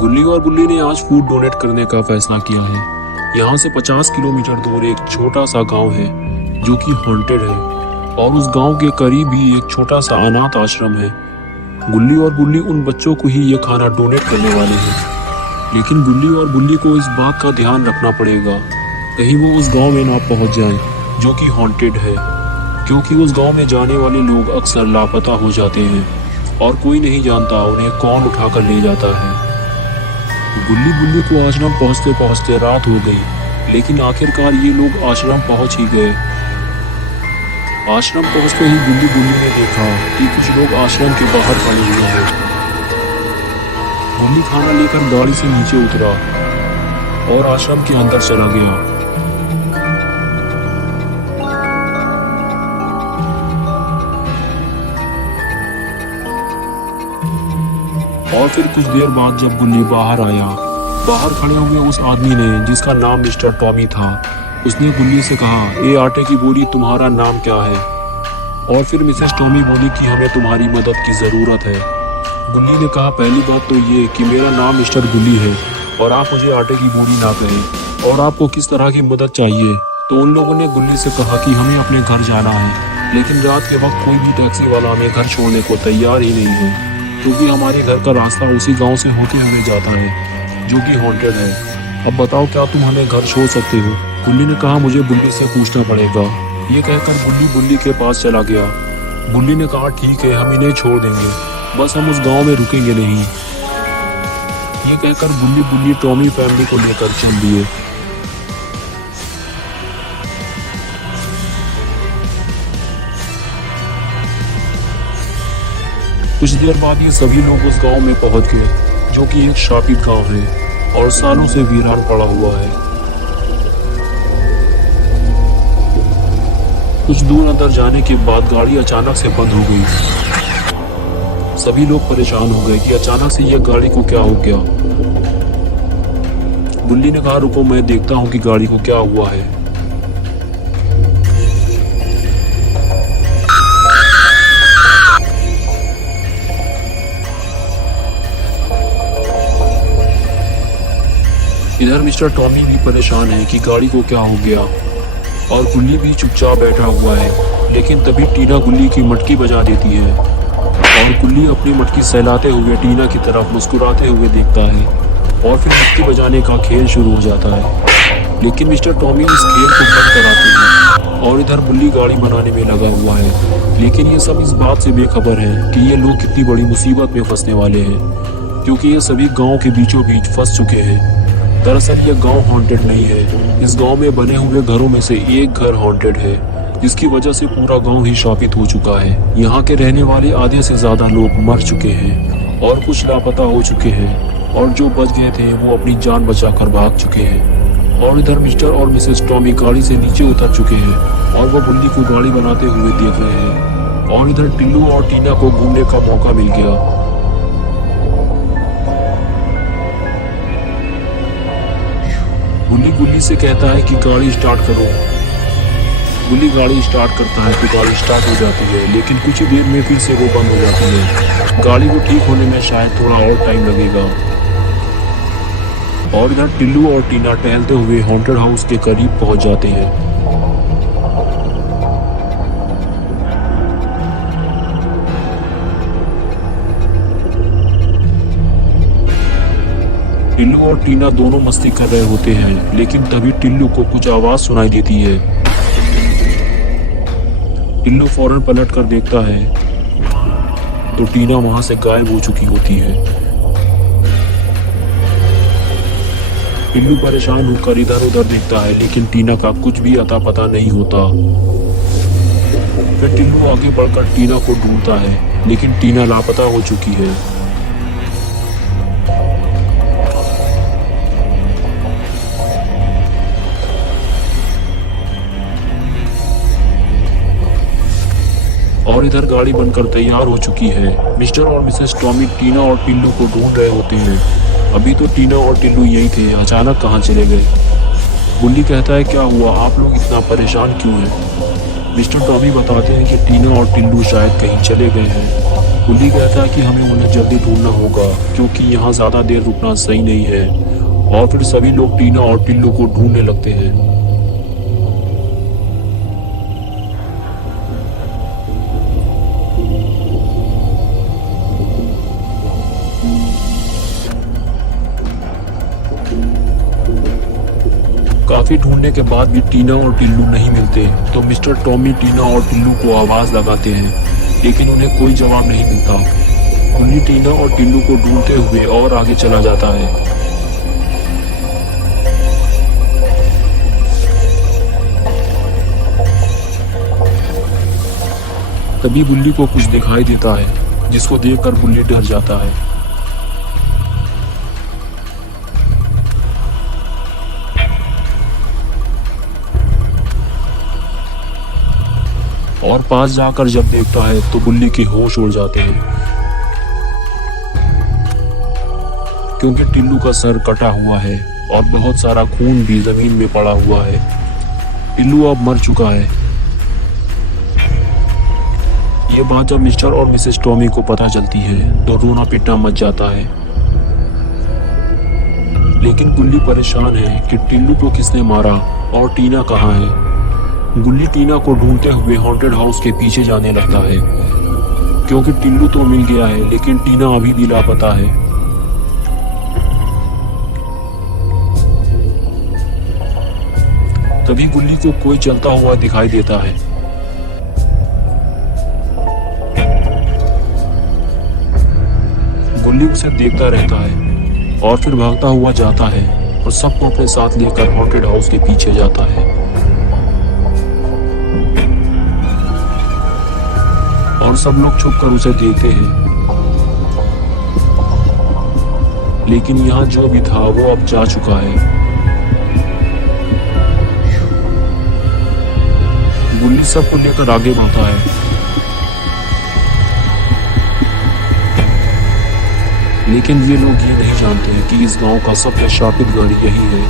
गुल्ली और बुल्ली ने आज फूड डोनेट करने का फैसला किया है। यहाँ से 50 किलोमीटर दूर एक छोटा सा गांव है जो कि हॉन्टेड है और उस गांव के करीब ही एक छोटा सा अनाथ आश्रम है। गुल्ली और बुल्ली उन बच्चों को ही ये खाना डोनेट करने वाले हैं, लेकिन गुल्ली और बुल्ली को इस बात का ध्यान रखना पड़ेगा कहीं वो उस गांव में ना पहुंच जाएं जो कि हॉन्टेड है, क्योंकि उस गांव में जाने वाले लोग अक्सर लापता हो जाते हैं और कोई नहीं जानता उन्हें कौन उठाकर ले जाता है। गुल्ली बुल्ली को आश्रम पहुंचते पहुंचते रात हो गई, लेकिन आखिरकार ये लोग आश्रम पहुंच ही गए। आश्रम पहुंचते ही गुल्ली बुल्ली ने देखा कि कुछ लोग आश्रम के बाहर खड़े हुए हैं। गुल्ली खाना लेकर गाड़ी से नीचे उतरा और आश्रम के अंदर चला गया। और फिर कुछ देर बाद जब गुल्ली बाहर आया, बाहर खड़े हुए उस आदमी ने, जिसका नाम मिस्टर टॉमी था, उसने गुल्ली से कहा, ए आटे की बोरी, तुम्हारा नाम क्या है? और फिर मिसेस टॉमी बोली कि हमें तुम्हारी मदद की ज़रूरत है। गुल्ली ने कहा, पहली बात तो ये कि मेरा नाम मिस्टर गुल्ली है और आप मुझे आटे की बोरी ना कहें, और आपको किस तरह की मदद चाहिए? तो उन लोगों ने गुल्ली से कहा कि हमें अपने घर जाना है, लेकिन रात के वक्त कोई भी टैक्सी वाला हमें घर छोड़ने को तैयार ही नहीं है, क्योंकि हमारे घर का रास्ता उसी गांव से होते हुए जाता है जो कि हॉन्टेड है। अब बताओ, क्या तुम हमें घर छोड़ सकते हो? गुल्ली ने कहा, मुझे बुल्ली से पूछना पड़ेगा। ये कहकर गुल्ली बुल्ली के पास चला गया। बुल्ली ने कहा, ठीक है, हम इन्हें छोड़ देंगे, बस हम उस गांव में रुकेंगे नहीं। ये कहकर गुल्ली बुल्ली टॉमी फैमिली को लेकर चल दिए। कुछ देर बाद ये सभी लोग उस गांव में पहुंच गए, जो कि एक शापित गांव है और सालों से वीरान पड़ा हुआ है। कुछ दूर अंदर जाने के बाद गाड़ी अचानक से बंद हो गई। सभी लोग परेशान हो गए कि अचानक से यह गाड़ी को क्या हो गया। गुल्ली ने कहा, रुको, मैं देखता हूं कि गाड़ी को क्या हुआ है। इधर मिस्टर टॉमी भी परेशान है कि गाड़ी को क्या हो गया, और गुल्ली भी चुपचाप बैठा हुआ है। लेकिन तभी टीना गुल्ली की मटकी बजा देती है और गुल्ली अपनी मटकी सहलाते हुए टीना की तरफ मुस्कुराते हुए देखता है, और फिर मटकी बजाने का खेल शुरू हो जाता है। लेकिन मिस्टर टॉमी इस खेल को बंद कराते हैं और इधर गुल्ली गाड़ी बनाने में लगा हुआ है। लेकिन ये सब इस बात से बेखबर है कि ये लोग कितनी बड़ी मुसीबत में फंसने वाले हैं, क्योंकि ये सभी गाँव के बीचों बीच फंस चुके हैं। दरअसल ये गांव हॉन्टेड नहीं है। इस गांव में बने हुए घरों में से एक घर हॉन्टेड है, जिसकी वजह से पूरा गांव ही शापित हो चुका है। यहाँ के रहने वाले आधे से ज्यादा लोग मर चुके हैं और कुछ लापता हो चुके हैं, और जो बच गए थे वो अपनी जान बचाकर भाग चुके हैं। और इधर मिस्टर और मिसेस टॉमी गाड़ी से नीचे उतर चुके हैं और वो बुल्ली को गाड़ी बनाते हुए देख रहे हैं। और इधर टिल्लू और टीना को घूमने का मौका मिल गया। गुल्ली गुल्ली से कहता है कि गाड़ी स्टार्ट करो। गुल्ली गाड़ी स्टार्ट करता है तो गाड़ी स्टार्ट हो जाती है, लेकिन कुछ ही देर में फिर से वो बंद हो जाती है। गाड़ी को ठीक होने में शायद थोड़ा और टाइम लगेगा। और इधर टिल्लू और टीना टहलते हुए हॉन्टेड हाउस के करीब पहुंच जाते हैं। टिल्लू और टीना दोनों मस्ती कर रहे होते हैं, लेकिन तभी टिल्लू को कुछ आवाज सुनाई देती है। टिल्लू फौरन पलट कर देखता है तो टीना वहां से गायब हो चुकी होती है। टिल्लू परेशान होकर इधर उधर देखता है, लेकिन टीना का कुछ भी अता पता नहीं होता। फिर टिल्लू आगे बढ़कर टीना को ढूंढता है, लेकिन टीना लापता हो चुकी है। और इधर गाड़ी बनकर तैयार हो चुकी है। मिस्टर और मिसेस टॉमी टीना और टिल्लू को ढूंढ रहे होते हैं। अभी तो टीना और टिल्लू यही थे, अचानक कहाँ चले गए? गुल्ली कहता है, क्या हुआ, आप लोग इतना परेशान क्यों हैं? मिस्टर टॉमी बताते हैं कि टीना और टिल्लू शायद कहीं चले गए हैं। गुल्ली कहता है कि हमें उन्हें जल्दी ढूंढना होगा क्योंकि यहाँ ज़्यादा देर रुकना सही नहीं है। और फिर सभी लोग टीना और टिल्लू को ढूंढने लगते हैं। काफी ढूंढने के बाद भी टीना और टिल्लू नहीं मिलते तो मिस्टर टॉमी टीना और टिल्लू को आवाज लगाते हैं, लेकिन उन्हें कोई जवाब नहीं मिलता। गुल्ली टीना और टिल्लू को ढूंढते हुए और आगे चला जाता है। तभी गुल्ली को कुछ दिखाई देता है, जिसको देखकर गुल्ली डर जाता है। और पास जाकर जब देखता है तो गुल्ली के होश उड़ जाते हैं, क्योंकि टिल्लू का सर कटा हुआ है और बहुत सारा खून भी जमीन में पड़ा हुआ है। टिल्लू अब मर चुका है। ये बात जब मिस्टर और मिसेस टॉमी को पता चलती है तो रोना पिटना मच जाता है। लेकिन गुल्ली परेशान है कि टिल्लू को किसने मारा और टीना कहाँ है। गुल्ली टीना को ढूंढते हुए हॉन्टेड हाउस के पीछे जाने लगता है, क्योंकि टिल्लू तो मिल गया है लेकिन टीना अभी भी लापता है। तभी गुल्ली को कोई चलता हुआ दिखाई देता है। गुल्ली उसे देखता रहता है और फिर भागता हुआ जाता है और सबको अपने साथ लेकर हॉन्टेड हाउस के पीछे जाता है। और सब लोग छुपकर उसे देखते हैं, लेकिन यहाँ जो भी था वो अब जा चुका है। गुल्ली सबको लेकर आगे बढ़ता है, लेकिन ये लोग ये नहीं जानते हैं कि इस गांव का सबसे शापित घर यही है,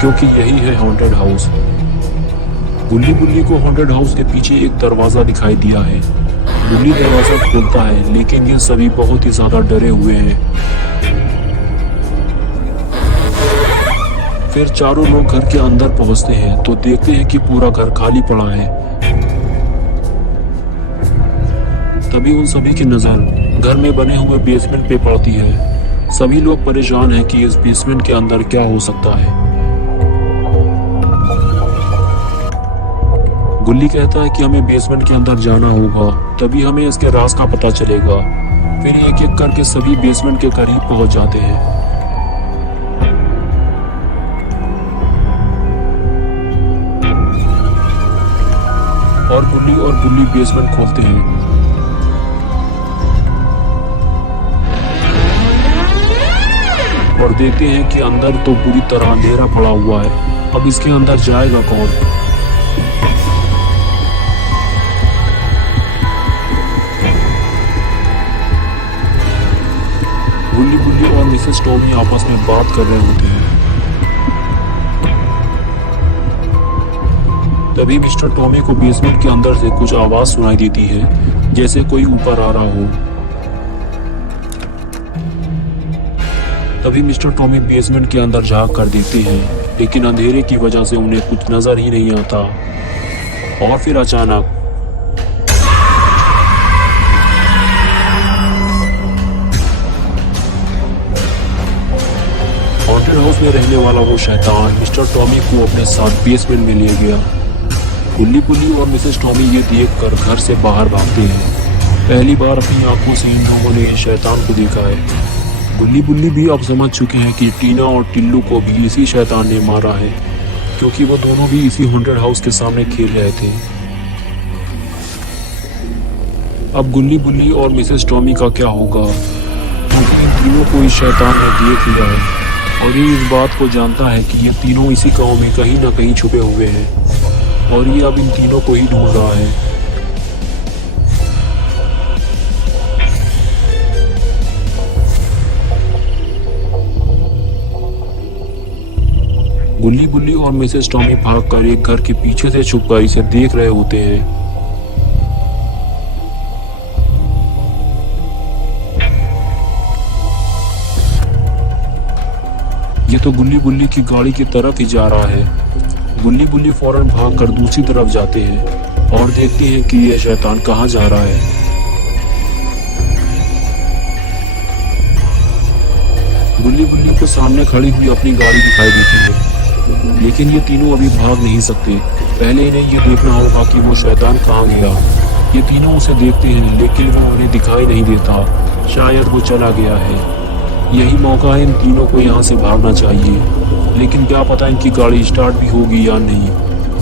क्योंकि यही है हॉन्टेड हाउस। गुल्ली को हॉन्टेड हाउस के पीछे एक दरवाजा दिखाई दिया है। गुल्ली दरवाजा खोलता है, लेकिन ये सभी बहुत ही ज्यादा डरे हुए हैं। फिर चारों लोग घर के अंदर पहुंचते हैं तो देखते हैं कि पूरा घर खाली पड़ा है। तभी उन सभी की नजर घर में बने हुए बेसमेंट पे पड़ती है। सभी लोग परेशान हैं कि इस बेसमेंट के अंदर क्या हो सकता है। गुल्ली कहता है कि हमें बेसमेंट के अंदर जाना होगा, तभी हमें इसके राज का पता चलेगा। फिर एक एक करके सभी बेसमेंट के करीब पहुंच जाते हैं। और गुल्ली बेसमेंट खोलते हैं। और देखते हैं कि अंदर तो बुरी तरह अंधेरा पड़ा हुआ है। अब इसके अंदर जाएगा कौन? गुल्ली और मिसेस टॉमी आपस में बात कर रहे होते हैं। तभी मिस्टर टॉमी को बेसमेंट के अंदर से कुछ आवाज सुनाई देती है, जैसे कोई ऊपर आ रहा हो। तभी मिस्टर टॉमी बेसमेंट के अंदर झांक कर देखते हैं, लेकिन अंधेरे की वजह से उन्हें कुछ नजर ही नहीं आता। और फिर अचानक हॉन्टेड हाउस में रहने वाला वो शैतान मिस्टर टॉमी को अपने साथ बेसमेंट में ले गया। गुल्ली और मिसेस टॉमी ये देखकर घर से बाहर भागते हैं। पहली बार अपनी आंखों से इन लोगों ने इस शैतान को देखा है। गुल्ली भी अब समझ चुके हैं कि टीना और टिल्लू को भी इसी शैतान ने मारा है, क्योंकि वो दोनों भी इसी हॉन्टेड हाउस के सामने खेल रहे थे। अब गुल्ली और मिसेस टॉमी का क्या होगा, क्योंकि इन तीनों को इस शैतान ने देख लिया है और ये इस बात को जानता है कि ये तीनों इसी गांव में कहीं ना कहीं छुपे हुए हैं और ये अब इन तीनों को ही ढूंढ रहा है। गुल्ली बुल्ली और मिसेस टॉमी भागकर एक घर के पीछे से छुपकर इसे देख रहे होते हैं। ये तो गुल्ली बुल्ली की गाड़ी की तरफ ही जा रहा है। गुल्ली बुल्ली फौरन भागकर दूसरी तरफ जाते हैं और देखते हैं कि यह शैतान कहाँ जा रहा है। गुल्ली बुल्ली को सामने खड़ी हुई अपनी गाड़ी दिखाई देती है, लेकिन ये तीनों अभी भाग नहीं सकते। पहले इन्हें ये देखना होगा कि वो शैतान कहाँ गया। ये तीनों उसे देखते हैं, लेकिन वो उन्हें दिखाई नहीं देता। शायद वो चला गया है। यही मौका है इन तीनों को यहाँ से भागना चाहिए, लेकिन क्या पता इनकी गाड़ी स्टार्ट भी होगी या नहीं।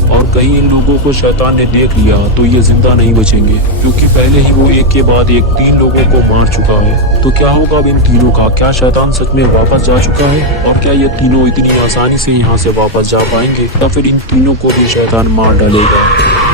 और कहीं इन लोगों को शैतान ने देख लिया तो ये जिंदा नहीं बचेंगे, क्योंकि पहले ही वो एक के बाद एक 3 लोगों को मार चुका है। तो क्या होगा अब इन तीनों का? क्या शैतान सच में वापस जा चुका है? और क्या ये तीनों इतनी आसानी से यहाँ से वापस जा पाएंगे, या फिर इन तीनों को भी शैतान मार डालेगा?